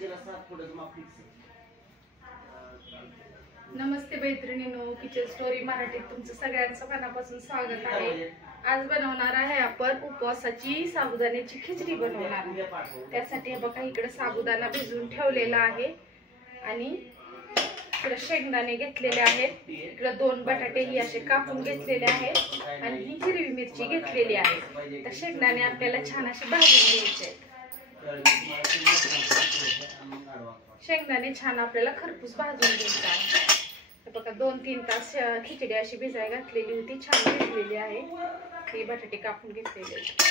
नमस्ते मैत्रिणींनो, kitchen story मराठीत तुमचं सगळ्यांचं मनापासून स्वागत आहे। आज बनवणार आहे आपण उपवासाची साबुदाण्याची खिचडी बनवणार। त्यासाठी बघा इकडे साबुदाणा भिजवून ठेवलेला आहे आणि इकडे शेंगदाणे घेतलेले आहेत। इकडे 2 बटाटे ही असे कापून घेतलेले आहेत आणि ही हिरवी मिरची घेतलेली आहे। तर शेंगदाणे आपल्याला छान असे भाजून घ्यायचे आहेत। शेंगदाणे छान आपल्याला खरपूस भाजून घ्यायचे आहे। तर बघा 2-3 तास खिचडी अशी भिजायला घातलेली होती, छान भिजलेली आहे। हे बटाटे कापून घेतलेले आहेत।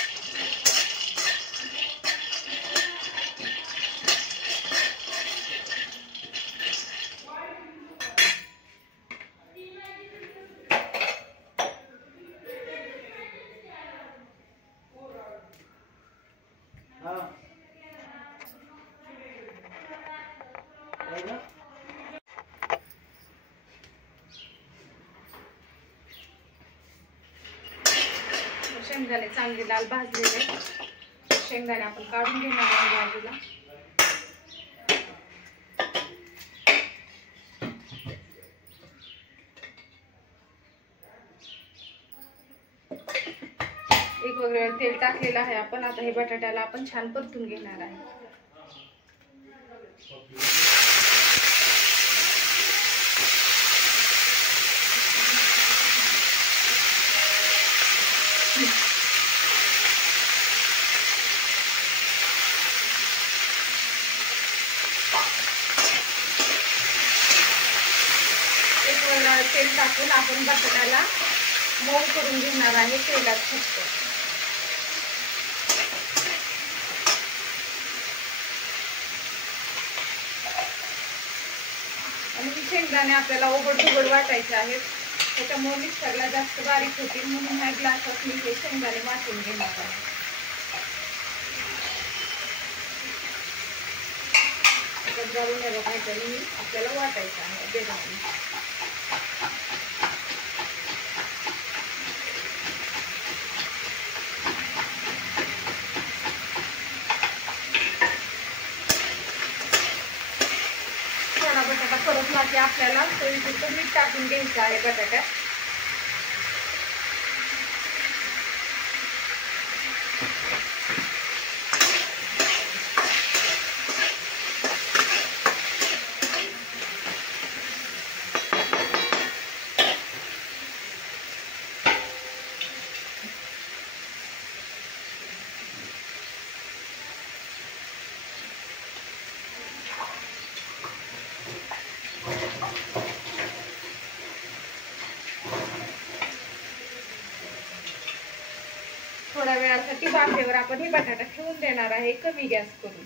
शेंगदाणे चांगले लाल भाजलेले, शेंगदाणे आपण काढून घेणार आहे बाजूला। एक वेगळं तेल टाकलेलं आहे आपण। आता हे बटाट्याला आपण छान परतून घेणार आहे। तेल टाकून आपण बटाट्याला मऊ करून घेणार आहे तेलात फक्त। आणि शेंगदाणे आपल्याला ओबड-धोबड वाटायचे आहेत, त्याच्यामुळे मिक्सरला जास्त बारीक होतील म्हणून ह्या ग्लासात मी हे शेंगदाणे वाटून घेणार आहे। जाऊन आपल्याला वाटायचं आहे बेदाणे। थोडा बटाटा परतला की आपल्याला चवीपुरतं मीठ टाकून घ्यायचं आहे बटाट्यात। थोड्या वेळासाठी वाफेवर आपण हे बटाटा ठेवून देणार आहे कमी गॅस करून।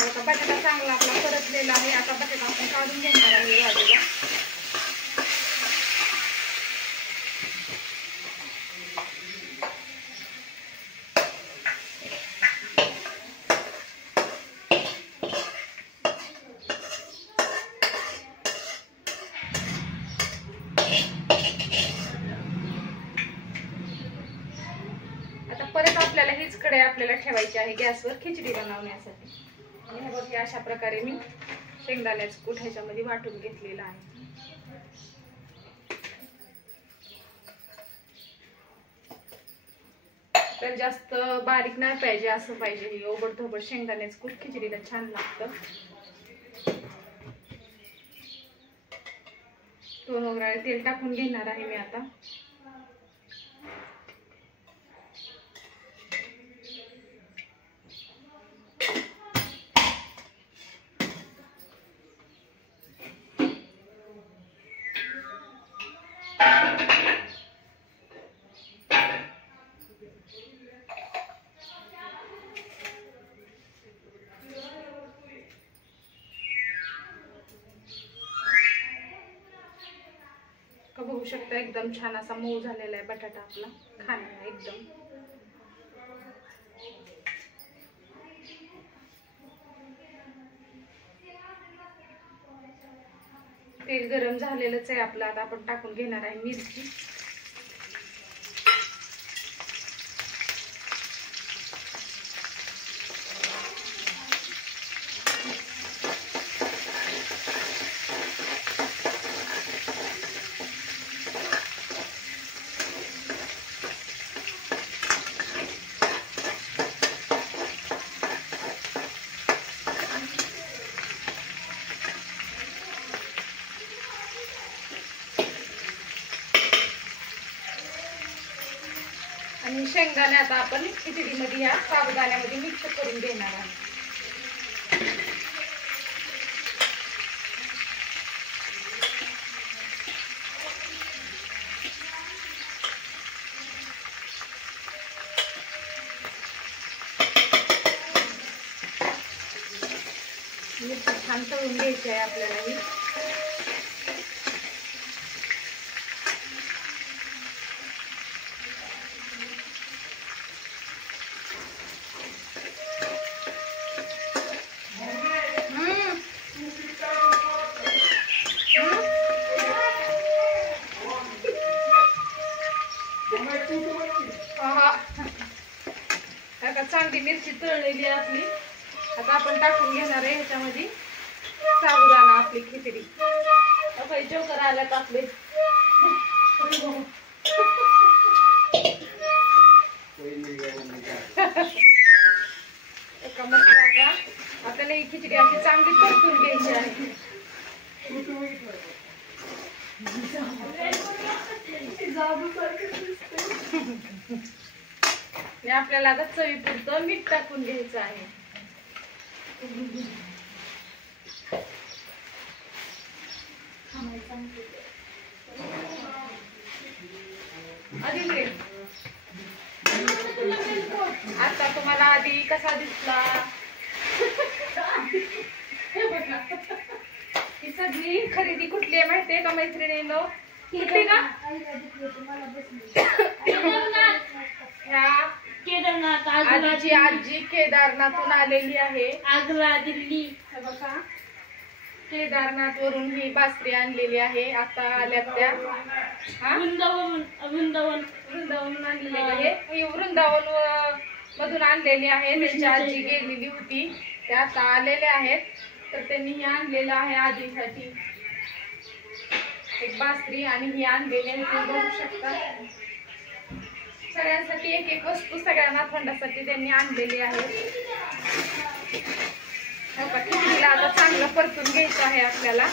आता बटाटा चांगला आपला परतलेला आहे। आता बटाटा आपण काढून घेणार आहे बाजूला। परत आपल्याला हीच कढई आपल्याला ठेवायची आहे गॅसवर खिचडी बनवण्यासाठी। आणि हे बघा अशा प्रकारे मी शेंगदाण्याचं कूट ह्याच्यामध्ये वाटून घेतलेला आहे। तर जास्त बारीक नाही पाहिजे, असं पाहिजे। हे ओबड-धोबड शेंगदाण्याचं कूट खिचडीला छान लागतं। 2 वगैरे तेल टाकून घेणार आहे मी आता। बघू शकता एकदम छान असा मऊ झालेला आहे बटाटा आपला खाण्याला एकदम। तेल गरम झालेलंच आहे आपलं. आता आपण टाकून घेणार आहे मिरची. आणि शेंगदाणे आता आपण खिचडीमध्ये ह्या साबुदाण्यामध्ये मिक्स करून घेणार आहे. मिरची छान तळून घ्यायची आहे आपल्याला ही. चांगली मिरची तळलेली आहे आपली. आता आपण टाकून घेणार आहे ह्याच्यामध्ये साबुदाणा आपली खिचडी. जोकर आल्यात आपले. एका मस्त आता आपल्याला ही खिचडी अशी चांगली परतून घ्यायची आहे. आपल्याला आता चवीपुरतं मीठ टाकून घ्यायचं आहे. आता तुम्हाला आधी कसा दिसला ही सगळी खरेदी कुठली आहे माहितीये का मैत्रिणींनो? कुठली का? ह्या केदारनाथ आजीची आजी केदारनाथून आलेली आहे. आग्रा दिल्ली. बघा केदारनाथ वरून ही बासरी आणलेली आहे. आता आल्यात त्या वृंदावन आणलेली आहे. ही वृंदावन मधून आणलेली आहे. त्यांची आजी गेलेली होती, त्या आता आलेल्या आहेत. तर त्यांनी ही आणलेलं आहे आजीसाठी एक बासरी. आणि ही आणलेली आहे, तुम्ही बघू शकता. सगळ्यांसाठी एक एक वस्तू सगळ्या नातवंडासाठी त्यांनी आणलेली आहे. खिचडीला आता चांगलं परतून घ्यायचं आहे आपल्याला.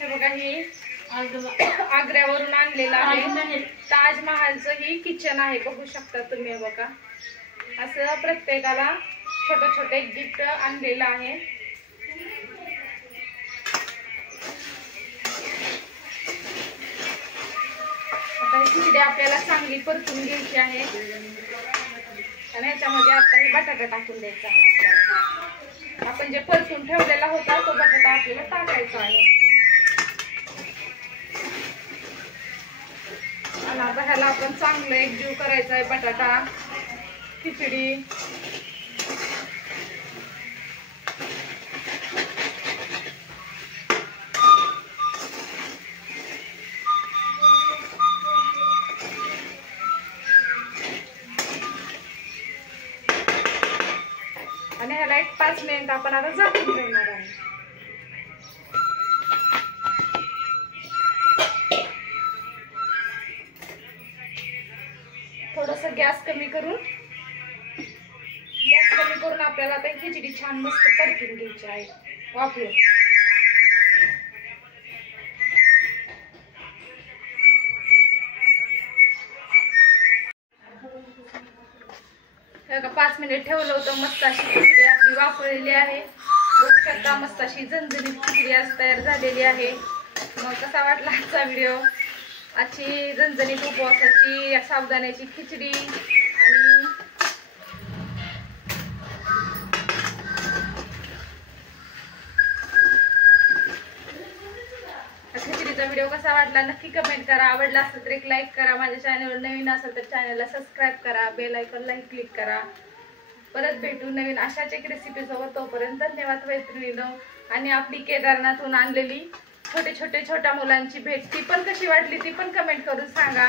हे बघा ही आग्र्यावरून आणलेलं आहे. ताजमहालचं ही किचन आहे, बघू शकता तुम्ही. हे बघा असं प्रत्येकाला छोटे छोटे गिफ्ट आणलेलं आहे. आता ही खिचडी आपल्याला चांगली परतून घ्यायची आहे. आणि याच्यामध्ये आता हे बटाटा टाकून द्यायचा आहे आपल्याला. आपण जे परतून ठेवलेला होता तो बटाटा आपल्याला टाकायचा आहे. आणि आता ह्याला आपण चांगलं एकजीव करायचं आहे. बटाटा खिचडी आणि ह्याला एक 5 मिनिट आपण आता झाकून ठेवणार आहे. थोडस गॅस कमी करून आपल्याला आता खिचडी छान मस्त परतून घ्यायची आहे वाफलून. का 5 मिनिट ठेवलं होतं. मस्त अशी खिचडी आपली वाफळलेली आहे. बघू शकता मस्त अशी झणझणीत खिचडी आज तयार झालेली आहे. मग कसा वाटला आजचा व्हिडिओ? आजची झणझणीत उपवासाची साबुदाण्याची खिचडी आणि खिचडीचा व्हिडिओ कसा वाटला नक्की कमेंट करा. आवडला असेल तर एक लाईक करा. माझ्या चॅनलवर नवीन असेल तर चॅनलला सबस्क्राईब करा. बेल आयकॉनला क्लिक करा. परत भेटू नवीन अशाच एक रेसिपी सोबत. तोपर्यंत धन्यवाद मैत्रिणींनो. आणि आपली केदारनाथहून आणलेली छोट्या मुलांची भेट ती पण कशी वाटली ती पण कमेंट करून सांगा.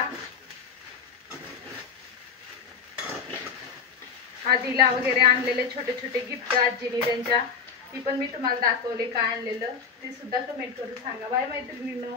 आधीला वगैरे आणलेले छोटे गिफ्ट आजीनी त्यांच्या ती पण मी तुम्हाला दाखवले काय आणलेलं ते सुद्धा कमेंट करून सांगा. बाय मैत्रिणींनो.